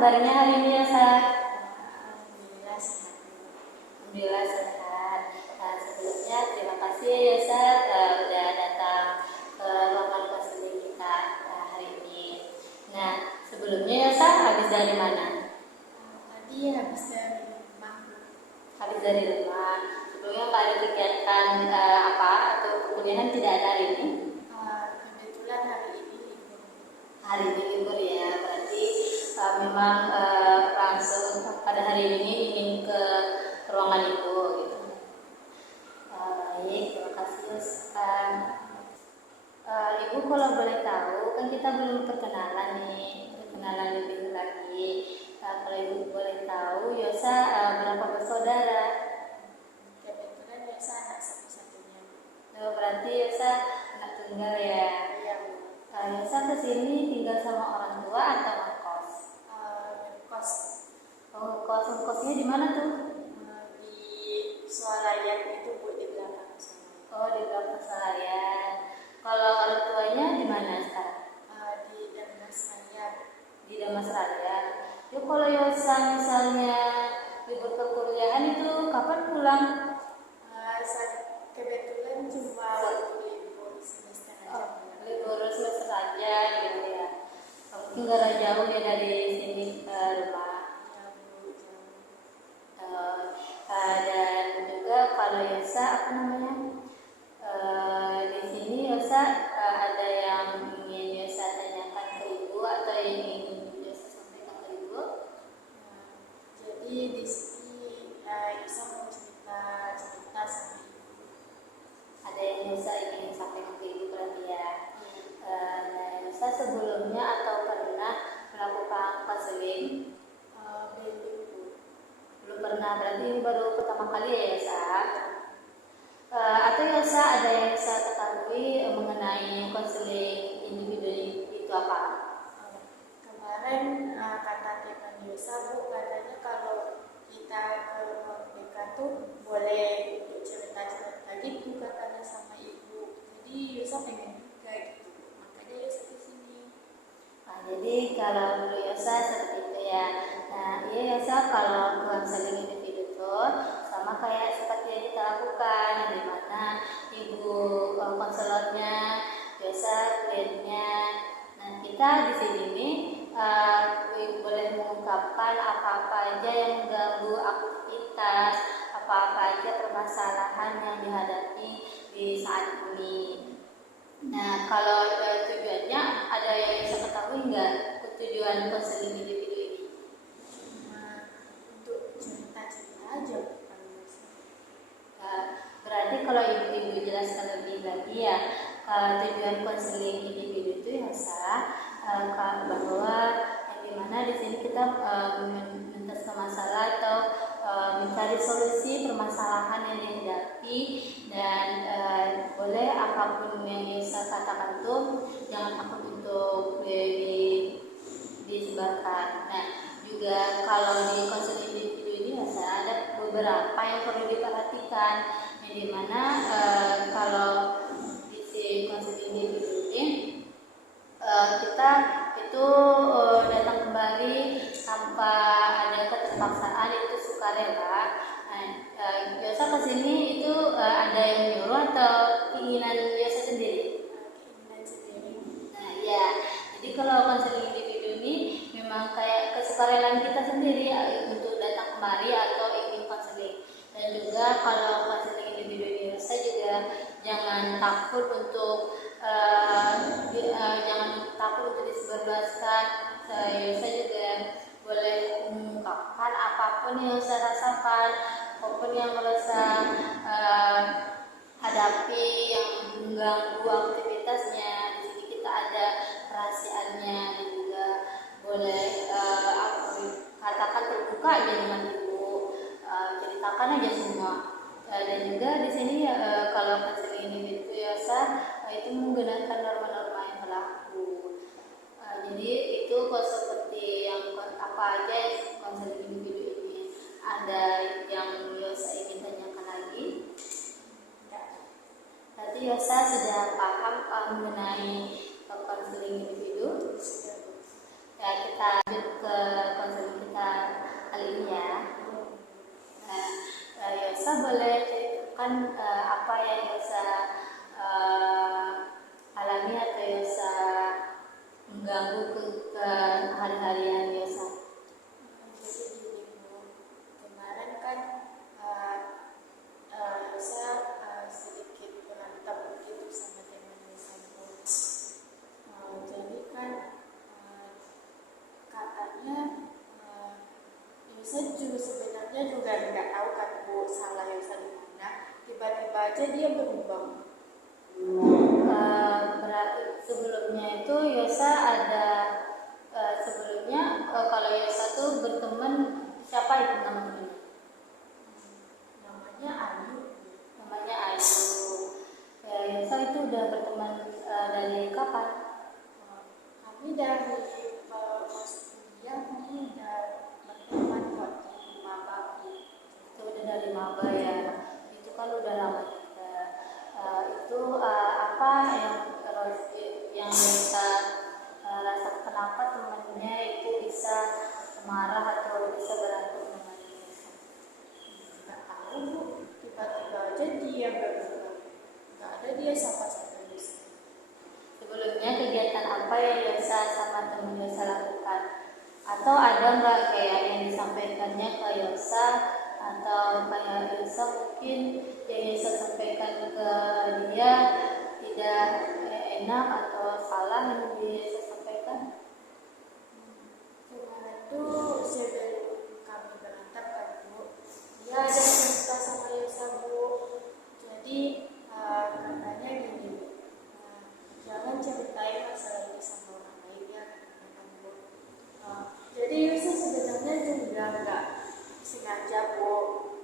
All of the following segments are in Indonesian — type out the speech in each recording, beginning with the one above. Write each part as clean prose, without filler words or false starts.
kabarnya hari ini ya, Sa? Alhamdulillah sehat. Alhamdulillah sehat. Nah, sebelumnya terima kasih ya, Sa, udah datang ke ruangan konseling kita hari ini. Nah, sebelumnya ya, Sa, habis dari mana? Tadi habis dari rumah. Habis dari rumah. Sebelumnya nggak ada kegiatan apa atau perkuliahan tidak ada hari ini? Kebetulan hari ini libur. Hari ini libur ya, berarti memang langsung pada hari ini ingin ke ruangan itu gitu. Baik, terima kasih Ustaz. Ibu kalau boleh tahu, kan kita belum perkenalan nih, perkenalan lebih lagi. Kalau Ibu boleh tahu, Yosa berapa bersaudara? Kebetulan biasa anak satu-satunya. Berarti Yosa anak tunggal ya. Iya. Yosa kesini tinggal sama orang tua atau ngekos? Ngekos Oh, kosnya di mana tuh? di swalayan itu Bu, di belakang sana. Oh, di belakang Senayan. Kalau orang tuanya di mana sekarang? Di Darmas Raya. Di Damas Raya. Yuk, kalau Yosa misalnya libur perkuliahan itu kapan pulang? Kebetulan cuma waktu libur semester aja. Libur semester saja gitu ya. Mungkin nggak jauh ya dari sini ke rumah. Ya Bu, jauh. Dan juga kalau Yosa apa namanya? Di sini Yosa ada yang ingin Yosa tanyakan ke Ibu atau yang ingin Yosa sampaikan ke Ibu? Jadi di sini Isa mau cerita sama Ibu. Ada yang Yosa ingin sampaikan ke Ibu berarti ya. Nah, Yosa sebelumnya atau pernah melakukan konseling? Belum pernah, berarti ini baru pertama kali ya Yosa. Atau Yosa ada yang Yosa ketahui mengenai konseling individu itu apa? Kemarin kata teman Yosa Bu, katanya kalau kita ke Merdeka tuh boleh untuk cerita-cerita gitu katanya sama Ibu. Jadi Yosa pengen juga gitu, makanya Yosa di sini. Jadi kalau dulu Yosa seperti itu ya. Nah, iya Yosa kalau konseling individu itu sama kayak seperti yang kita lakukan, di mana Ibu konselornya, Yosa kliennya. Nah, kita di sini nih boleh mengungkapkan apa-apa aja yang mengganggu aktivitas, apa-apa aja permasalahan yang dihadapi di saat ini. Nah, kalau tujuannya ada yang bisa ketahui nggak tujuan konseling individu ini? Cuma untuk cerita-cerita aja bukan Yosa. Berarti kalau ibu jelaskan lebih lagi ya, tujuan konseling individu itu ya bahwa yang dimana di sini kita menentukan masalah atau mencari solusi permasalahan yang dihadapi dan boleh apapun yang Yosa katakan tuh jangan takut untuk disebarkan. Nah, juga kalau di konseling individu ini ada beberapa yang perlu diperhatikan, yang dimana kalau di si konseling individu ini kita itu datang kembali tanpa ada keterpaksaan, itu sukarela. Yosa kesini itu ada yang nyuruh atau keinginan Yosa sendiri? Keinginan sendiri. Nah ya, jadi kalau konseling individu ini memang kayak kesukarelaan kita sendiri ya, untuk datang kemari atau ingin konseling. Dan juga kalau konseling individu ini Yosa juga jangan takut untuk disebarluaskan. Yosa juga boleh mengungkapkan apapun yang Yosa rasakan, apapun yang merasa hadapi yang mengganggu aktivitasnya. Di sini kita ada rahasianya dan juga boleh katakan terbuka aja dengan Ibu, ceritakan aja semua. Dan juga di sini kalau konseling individu Yosa itu menggunakan norma-norma yang berlaku. Jadi itu seperti yang apa aja konseling individu ini. Ada yang Yosa ingin tanyakan lagi? Berarti Yosa sudah paham mengenai konseling individu. Ya, kita lanjut ke konseling menceritakan apa yang Yosa alami atau Yosa mengganggu ke hari-harian Yosa. Jadi gini Bu, kemarin kan Yosa sedikit berantem gitu sama teman Yosa Bu. Jadi kan katanya Yosa juga sebenarnya juga nggak tahu kan Bu salah Yosa di mana. Tiba-tiba aja dia berubah. Sebelumnya itu Yosa ada sebelumnya kalau Yosa tuh berteman, siapa itu nama temannya? Namanya Ayu. Namanya Ayu. Ya, Yosa itu udah berteman dari kapan? Kami dari masuk kuliah nih udah berteman kok di maba. Itu udah dari maba ya. Itu kan udah lama juga. Itu apa yang Yosa rasa kenapa temannya itu bisa marah atau bisa berantem dengan Yosa? Nggak tahu Bu, tiba-tiba aja dia berubah. Nggak ada dia sapa-sapa Yosa. Sebelumnya kegiatan apa yang Yosa sama teman Yosa lakukan? Atau ada nggak kayak yang disampaikannya ke Yosa, atau kayak Yosa mungkin yang Yosa sampaikan ke dia tidak enak atau salah yang Yosa sampaikan? Kemarin tuh sebelum kami berantem kan Bu, dia ada cerita sama Yosa Bu. Jadi katanya gini, jangan ceritain masalah ini sama orang lain ya, katakan Bu. Jadi Yosa sebenarnya juga nggak sengaja Bu.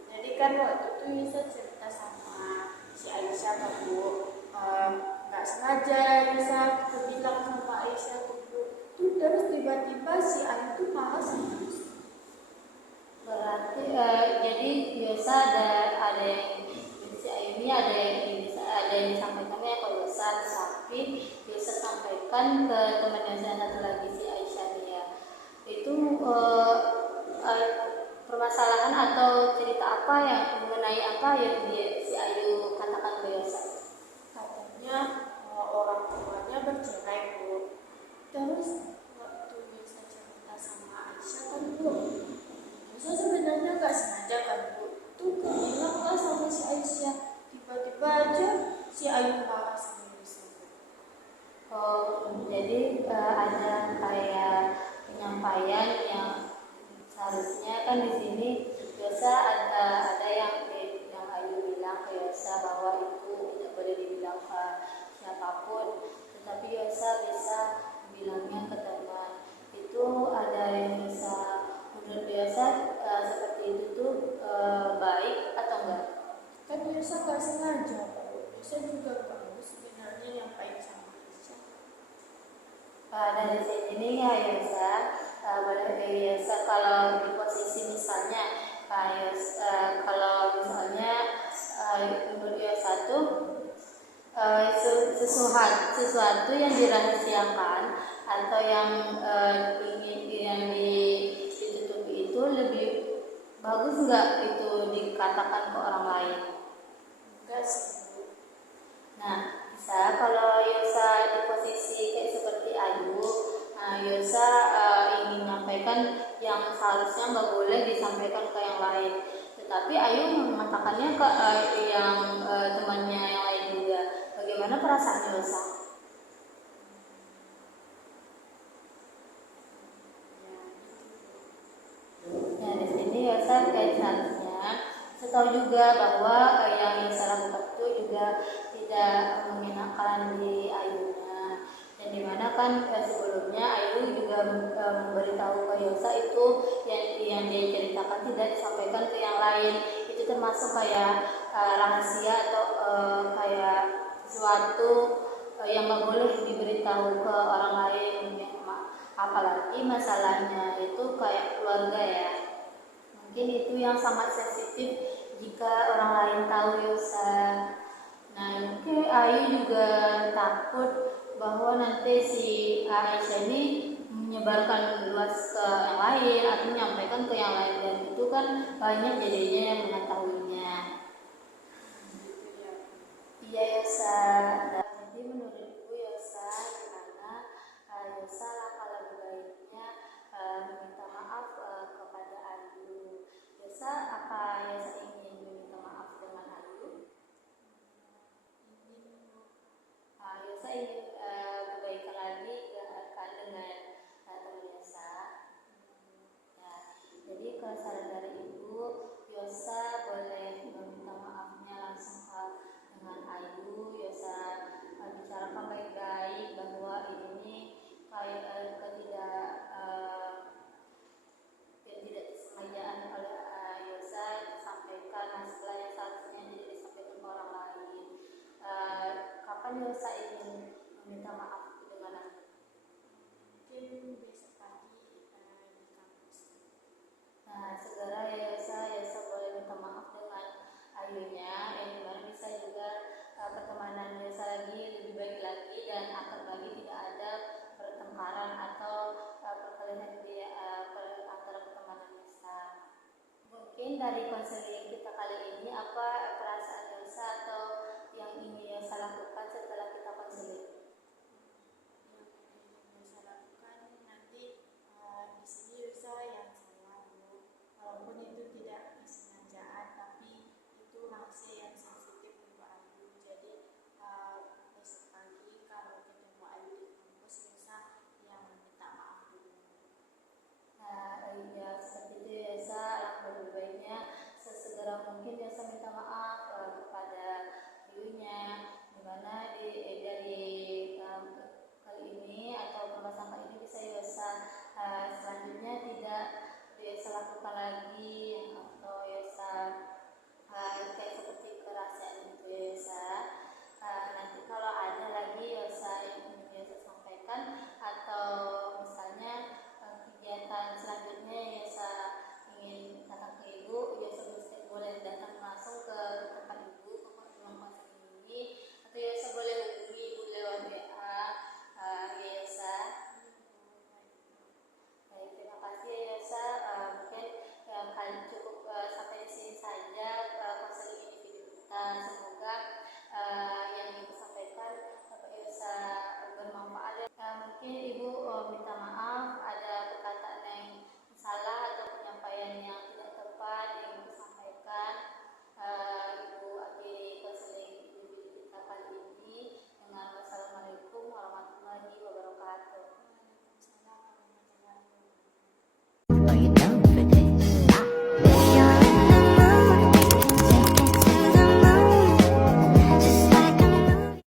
Jadi kan waktu itu Yosa cerita sama si Aisyah kan Bu. Nggak sengaja Yosa bilang sama Aisyah tuh Bu. Terus tiba-tiba si Ayu tuh marah sama Yosa. Berarti jadi Yosa ada yang si Ayu ini ada yang disampaikannya ke Yosa, tapi Yosa sampaikan ke teman Yosa yang satu lagi si Aisyah dia. Itu permasalahan atau cerita apa yang mengenai apa yang si Ayu katakan ke Yosa? Katanya orang tuanya bercerai Bu. Terus waktu Yosa cerita sama Aisyah kan Bu, Yosa sebenarnya nggak sengaja kan Bu. Tuh bilang lah sama si Aisyah, tiba-tiba aja si Ayu marah sama Yosa. Jadi ada kayak penyampaian yang seharusnya kan di sini Yosa ada yang Ayu bilang ke Yosa bahwa itu tidak boleh dibilang ke siapapun, tetapi Yosa bisa bilangnya ke teman. Itu ada yang Yosa menurut Yosa seperti itu tuh baik atau enggak? Kan Yosa nggak sengaja Bu. Yosa juga nggak mau sebenarnya nyampain sama Aisyah. Dari sini ya Yosa, Yosa kalau di posisi misalnya kalau misalnya menurut Yosa tuh sesuatu yang dirahasiakan atau yang ingin ditutupi itu lebih bagus nggak itu dikatakan ke orang lain? Enggak sih Bu. Nah, bisa kalau Yosa di posisi kayak seperti Ayu, Yosa ingin menyampaikan yang seharusnya nggak boleh disampaikan ke yang lain, tetapi Ayu mengatakannya ke yang temannya yang lain juga. Bagaimana perasaan Yosa? Nah, di sini Yosa kayak seharusnya setahu juga bahwa yang Yosa lakukan itu juga tidak mengenakan di Ayunya, dan dimana kan sebelumnya Ayu juga memberitahu ke Yosa itu yang dia ceritakan tidak disampaikan ke yang lain. Itu termasuk kayak rahasia atau kayak sesuatu yang nggak boleh diberitahu ke orang lain. Apalagi masalahnya itu kayak keluarga ya. Mungkin itu yang sangat sensitif jika orang lain tahu Yosa. Nah, mungkin Ayu juga takut bahwa nanti si Aisyah ini menyebarkan luas ke yang lain atau menyampaikan ke yang lain, dan itu kan banyak jadinya yang mengetahuinya. Iya Yosa, jadi menurut Ibu Yosa gimana Yosa